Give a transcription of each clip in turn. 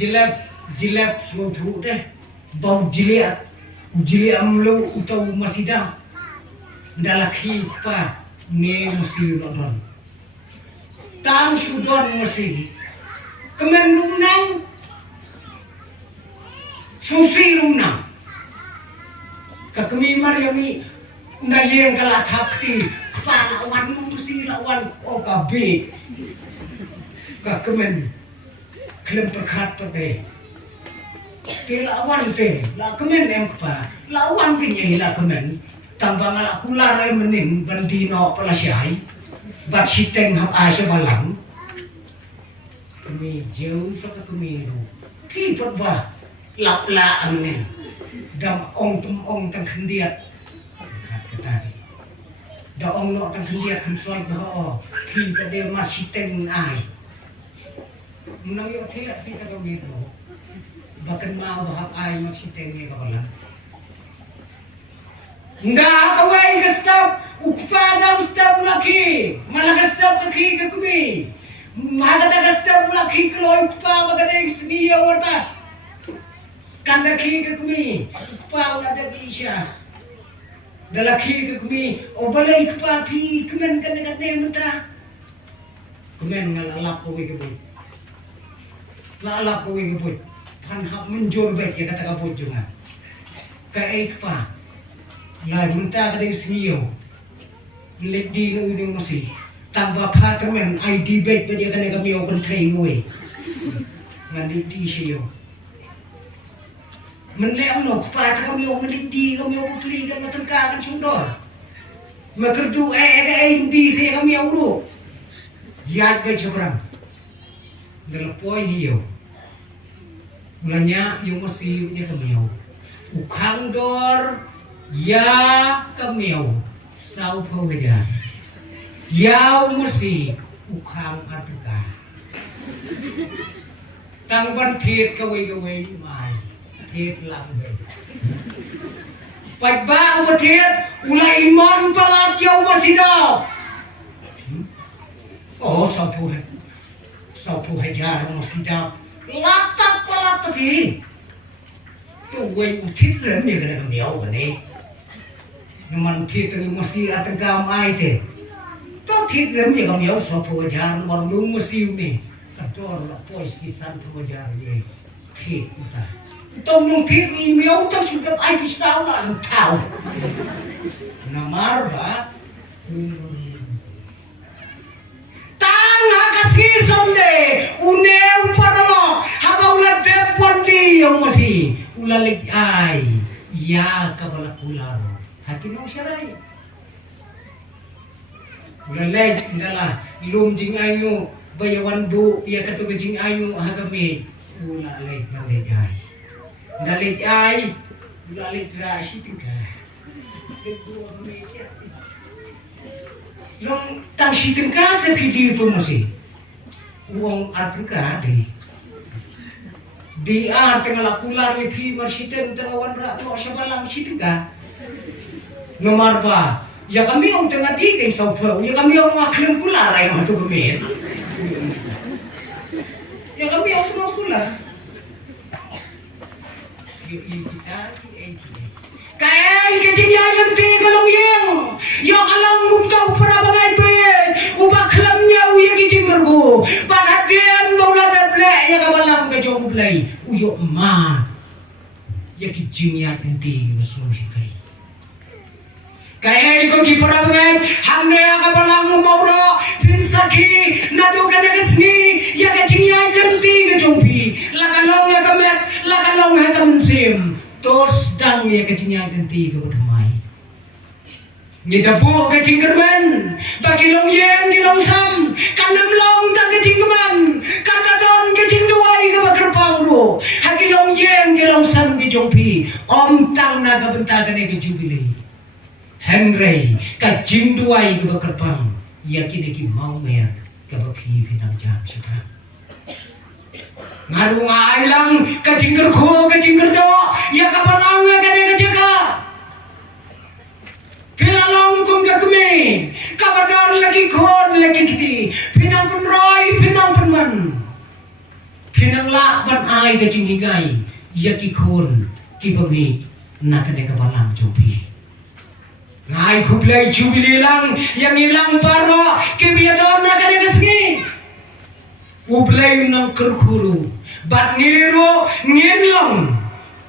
jilap semua tu teh bau jiliat amlo utau masida dalaki pa ne musi lodon tang sudon musi kemen rumnang susi rumnang kakemi maryami ndayeng kala thapti kepala lawan musi lawan okabe kakemen klem perkhat pade te lawan te la kemen em kepa lawan pinye la kemen tambang ala kular menim bandino pelasiai bat siteng hap asya balang kemi jauh saka kemi ru ki perba lap la amen dam ong tum ong tang khendiat kata da ong no tang khendiat kan soi ba ki pade mas siteng ai menang yo the kita kemi ru bahkan mau bahap ai mas siteng ni kapalan nda kawai ke stop ukpada stop laki malah ke stop ke kumi magata ke stop laki kalau ukpa bagade sini ya warta kanda ki ke kumi ukpa wala da bisha dalaki ke kumi obale ukpa pi kemen kan ne muta kemen ngalap ko ke boy lalap ko ke boy pan hap menjor baik ya kata ka boy junga ka ukpa lai munta kadang senior lek di no ini masih tambah patermen ID baik dia kan kami open train we ngandi di sio menlem no pater kami open di kami open pli kan tengka kan sundor makerju di saya kami uru yat ke cebrang delepoi hiyo mulanya yo masih nya kami ukang dor ya kamiau sau phawajar yau musi ukhang atka tang ban thiet kawai mai thiet lang be pai ba u thiet ulai mon pala chiau masida sau phawajar masida latak pala tadi tu wei u thit ren ni kana kamiau bane man thi tu masih atengka mai te to thi rem ye kami au so phawajar war lu masih ni kator la pois kisan phawajar ye thi uta tong nung thi i miau tam su kap ai pisau la lu thau namar ba tang ha kasi sonde uneu parlo habaula de pondi yo masih ulalik ai ya kabala kularo hati no syarai ulalai ndala lum jing ayu bayawan bu ya katu jing ayu hagame ulalai nalai ai ulalai rashi tingka long tang si tingka se video tu masih uang artingka di tengah lakular ni pi marsiten tengah wanra no sabalang si tingka nomor ba ya kami orang tengah tiga saupau ya kami orang akhlim kular ay matu kami ya kami orang tengah kular kita kaya kecing yang tiga long yang ya kalau ngumtau para bagai pe ubah kelamnya uya kecing bergo pada dian bola deble ya kabalang ke jong play uyo ma ya kecing yang tiga musuh sikai kaya iko ki para bagai hamne kabalang mauro pinsaki nadu kana kesni ya kecing yang tiga jongpi lakalong ya kamet lakalong ya kamsim tos dang ya kecing yang tiga bertemai nyedapu kecing gerban bagi long yen di long sam kandam long tak kecing gerban kandadon kecing duai ke bakar pangro haki long yen di long sam di jongpi om tang naga bentagan ke jubile Henry kacing duai ke bakar pang yakin ki mau mer ke bapi pinang jam seberang ngaru ngailang kacing gerko kacing gerdo ya kapalang ngane keceka Pilalong kum kami, kapadon lagi kon lagi kiti, pinang penroy, pinang penman, hinangla ban ai ke jingigai ya ki khon ki bami nakane ka balam jobi ngai khuplai jubili lang yang ilang paro ke biadon nakane kasgi uplai nang kerkhuru bat ngiro nginlang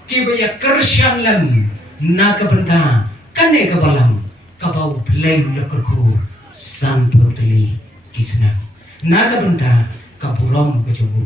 ki baya kersyan lam nakabenta kane ka balam ka bau play la kerkhuru samputli kisna nakabenta ka purom ka jobu